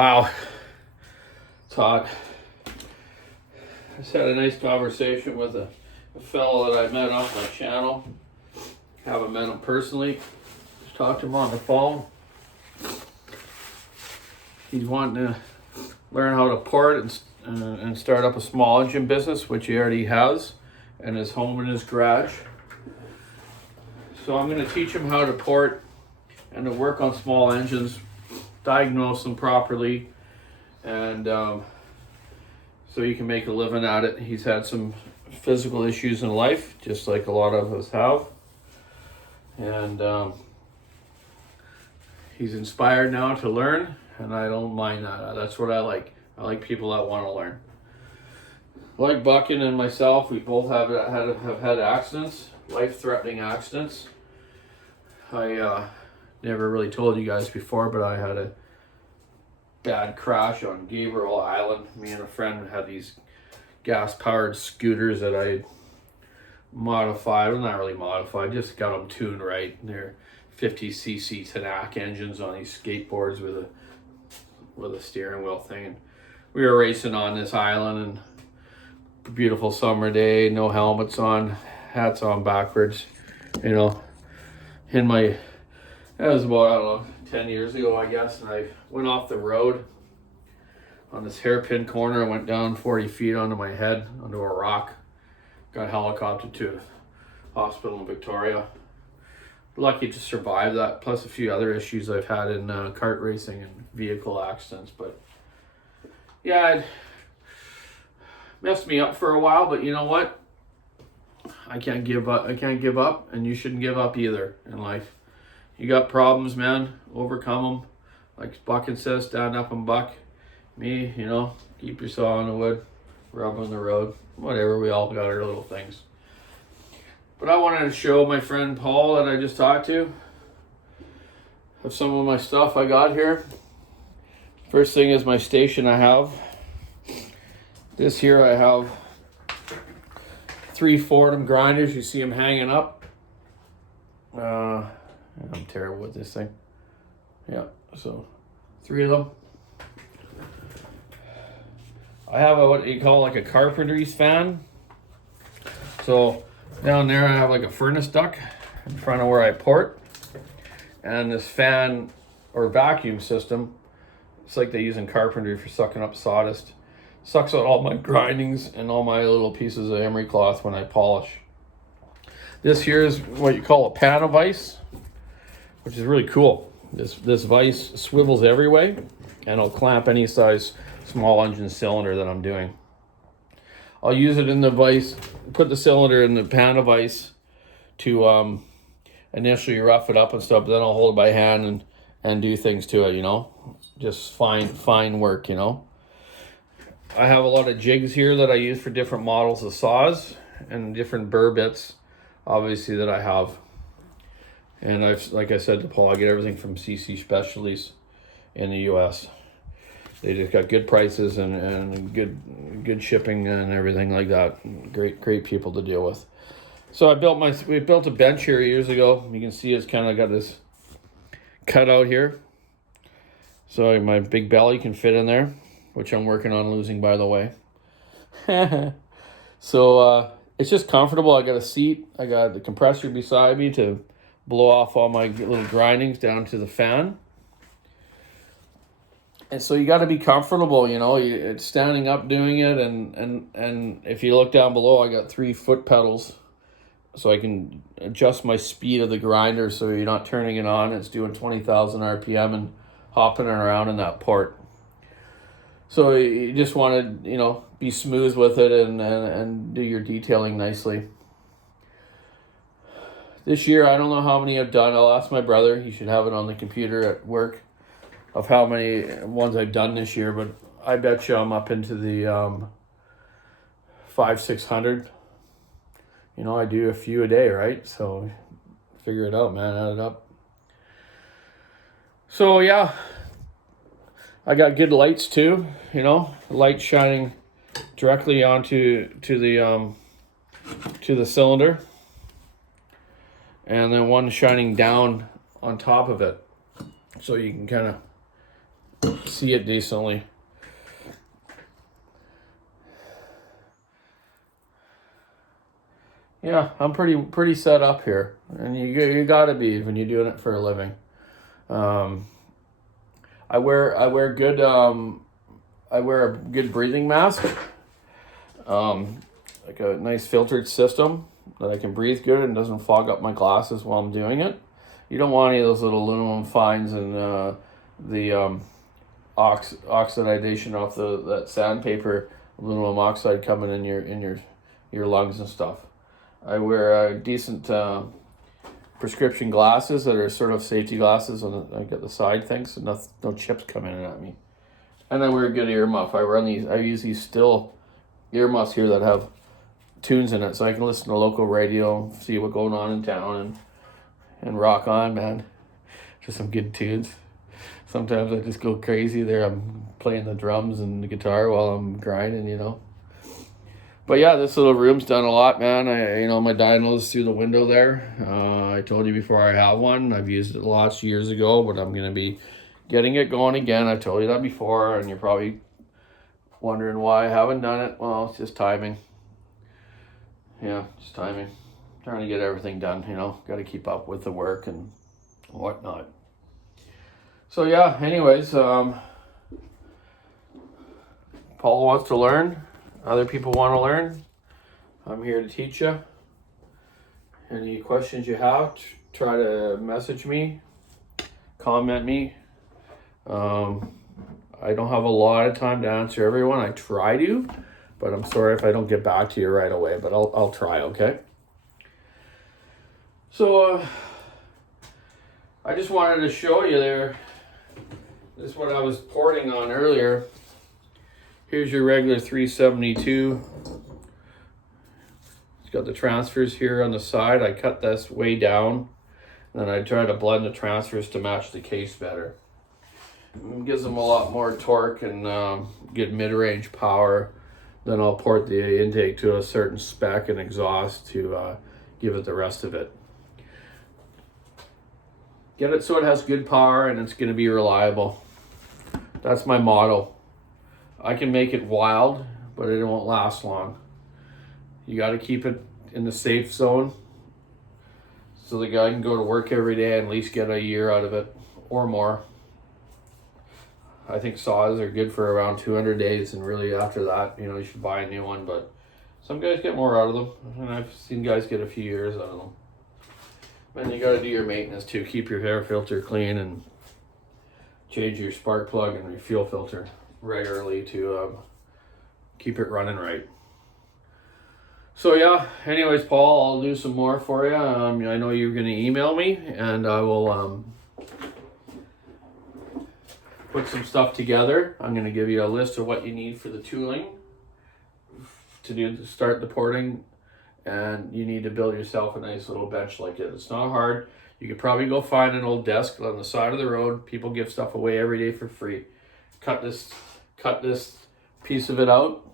Wow, it's hot. I just had a nice conversation with a fellow that I met off my channel. Haven't met him personally. Just talked to him on the phone. He's wanting to learn how to port and start up a small engine business, which he already has, and his home and his garage. So I'm going to teach him how to port and to work on small engines, diagnose them properly, and so he can make a living at it. He's had some physical issues in life, just like a lot of us have, and he's inspired now to learn, and I don't mind that. That's what I like. I like people that want to learn. Like Buckin and myself, we both have had accidents, life-threatening accidents. I never really told you guys before, but I had a bad crash on Gabriel Island. Me and a friend had these gas-powered scooters that I modified. Well, not really modified, just got them tuned right. They're 50cc Tanak engines on these skateboards with a steering wheel thing. And we were racing on this island, and beautiful summer day, no helmets on, hats on backwards, you know. That was about, I don't know, 10 years ago, I guess, and I went off the road on this hairpin corner. I went down 40 feet onto my head, onto a rock, got helicoptered to a hospital in Victoria. Lucky to survive that, plus a few other issues I've had in kart racing and vehicle accidents. But yeah, it messed me up for a while, but you know what? I can't give up, and you shouldn't give up either in life. You got problems, man, overcome them. Like Buckin says, stand up and buck. Me, keep your saw on the wood, rub on the road, whatever. We all got our little things. But I wanted to show my friend Paul that I just talked to of some of my stuff I got here. First thing is my station I have. This here I have 3 Fordham grinders. You see them hanging up. I'm terrible with this thing. Yeah, so 3 of them. I have what you call like a carpenter's fan. So down there I have like a furnace duct in front of where I port. And this fan or vacuum system, it's like they use in carpentry for sucking up sawdust. Sucks out all my grindings and all my little pieces of emery cloth when I polish. This here is what you call a pan of vise, which is really cool. This vise swivels every way, and it'll clamp any size small engine cylinder that I'm doing. I'll use it in the vise, put the cylinder in the pan of ice to initially rough it up and stuff, but then I'll hold it by hand and do things to it, just fine work, I have a lot of jigs here that I use for different models of saws and different burr bits, obviously, that I have. And like I said to Paul, I get everything from CC Specialties in the US. They just got good prices and good shipping and everything like that. Great people to deal with. So we built a bench here years ago. You can see it's kind of got this cutout here. So my big belly can fit in there, which I'm working on losing, by the way. So it's just comfortable. I got a seat. I got the compressor beside me to blow off all my little grindings down to the fan. And so you got to be comfortable, it's standing up doing it. And if you look down below, I got 3 foot pedals. So I can adjust my speed of the grinder so you're not turning it on. It's doing 20,000 RPM and hopping around in that port. So you just want to, be smooth with it and do your detailing nicely. This year, I don't know how many I've done. I'll ask my brother. He should have it on the computer at work of how many ones I've done this year. But I bet you I'm up into the 500-600. I do a few a day, right? So figure it out, man. Add it up. So yeah, I got good lights too. Light shining directly onto the cylinder, and then one shining down on top of it, so you can kind of see it decently. Yeah, I'm pretty set up here, and you gotta be when you're doing it for a living. I wear a good breathing mask, like a nice filtered system that I can breathe good and doesn't fog up my glasses while I'm doing it. You don't want any of those little aluminum fines and the oxidation off that sandpaper, aluminum oxide coming in your lungs and stuff. I wear decent prescription glasses that are sort of safety glasses, and I get the side things, so no chips coming in at me. And I wear a good earmuff. I use these still earmuffs here that have tunes in it, so I can listen to local radio, see what's going on in town, and rock on, man. Just some good tunes. Sometimes I just go crazy there. I'm playing the drums and the guitar while I'm grinding, you know. But yeah, this little room's done a lot, man. My dyno's through the window there. I told you before I have one. I've used it lots years ago, but I'm going to be getting it going again. I told you that before, and you're probably wondering why I haven't done it. Well, it's just timing. Yeah, just timing. Trying to get everything done, you know. Got to keep up with the work and whatnot. So yeah, anyways, Paul wants to learn. Other people want to learn. I'm here to teach you. Any questions you have, try to message me, comment me. I don't have a lot of time to answer everyone. I try to, but I'm sorry if I don't get back to you right away, but I'll try, okay? So, I just wanted to show you there. This is what I was porting on earlier. Here's your regular 372. It's got the transfers here on the side. I cut this way down, and then I try to blend the transfers to match the case better. It gives them a lot more torque and good mid-range power. Then I'll port the intake to a certain spec and exhaust to give it the rest of it. Get it so it has good power and it's going to be reliable. That's my motto. I can make it wild, but it won't last long. You got to keep it in the safe zone so the guy can go to work every day and at least get a year out of it or more. I think saws are good for around 200 days, and really after that, you should buy a new one, but some guys get more out of them, and I've seen guys get a few years out of them. And you got to do your maintenance too. Keep your air filter clean and change your spark plug and your fuel filter regularly to keep it running right. So yeah, anyways, Paul, I'll do some more for you. I know you're going to email me, and I will put some stuff together. I'm going to give you a list of what you need for the tooling to start the porting, and you need to build yourself a nice little bench like it. It's not hard. You could probably go find an old desk on the side of the road. People give stuff away every day for free. Cut this piece of it out.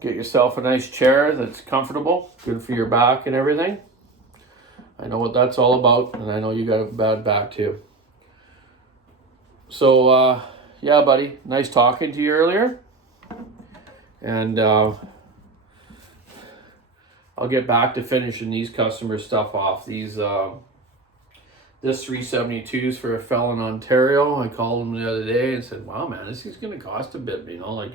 Get yourself a nice chair that's comfortable, good for your back and everything. I know what that's all about, and I know you got a bad back too. So, yeah, buddy, nice talking to you earlier. And I'll get back to finishing these customer stuff off. This 372 is for a fella in Ontario. I called him the other day and said, wow, man, this is going to cost a bit, like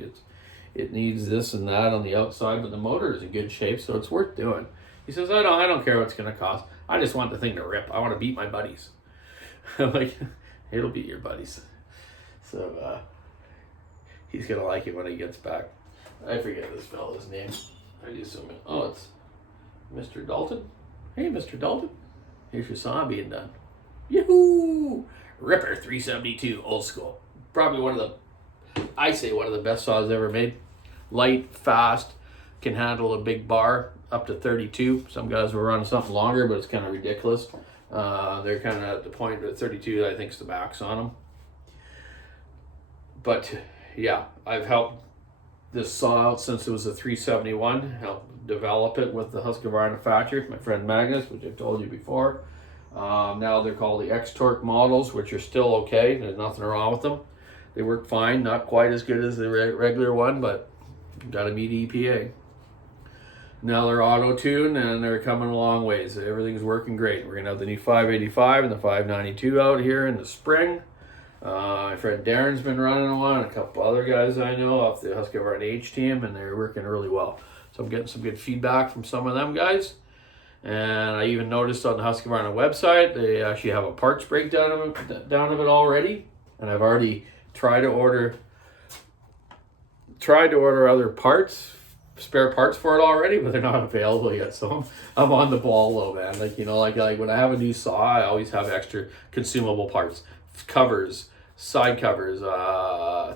it needs this and that on the outside, but the motor is in good shape, so it's worth doing. He says, I don't care what it's going to cost. I just want the thing to rip. I want to beat my buddies. I'm like, it'll beat your buddies. So he's going to like it when he gets back. I forget this fella's name. I assume it. Oh, it's Mr. Dalton. Hey, Mr. Dalton. Here's your saw being done. Yoo-hoo! Ripper 372, old school. Probably one of the best saws ever made. Light, fast, can handle a big bar up to 32. Some guys will run something longer, but it's kind of ridiculous. They're kind of at the point that 32, I think, is the max on them. But yeah, I've helped this saw out since it was a 371, helped develop it with the Husqvarna factory, my friend Magnus, which I've told you before. Now they're called the X-Torque models, which are still okay. There's nothing wrong with them. They work fine, not quite as good as the regular one, but got to meet EPA. Now they're auto-tuned and they're coming a long ways. Everything's working great. We're going to have the new 585 and the 592 out here in the spring. My friend Darren's been running one, and a couple other guys I know off the Husqvarna H team, and they're working really well. So I'm getting some good feedback from some of them guys. And I even noticed on the Husqvarna website, they actually have a parts breakdown of it already. And I've already tried to order other parts, spare parts for it already, but they're not available yet. So I'm on the ball though, man. Like, you know, like when I have a new saw, I always have extra consumable parts, covers, side covers,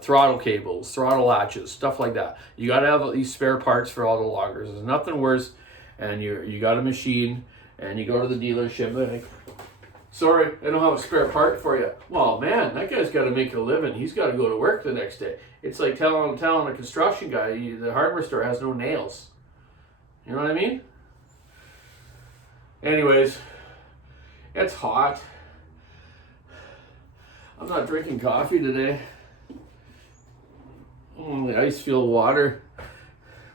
throttle cables, throttle latches, stuff like that. You got to have these spare parts for all the loggers. There's nothing worse. And you got a machine, and you go to the dealership, and like, sorry, I don't have a spare part for you. Well, man, that guy's got to make a living. He's got to go to work the next day. It's like telling a construction guy, the hardware store has no nails. You know what I mean? Anyways, it's hot. I'm not drinking coffee today. The ice-filled water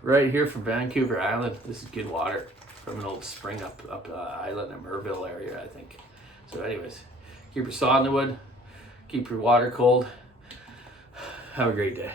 right here from Vancouver Island. This is good water from an old spring up island in Merville area, I think. So anyways, keep your saw in the wood, keep your water cold. Have a great day.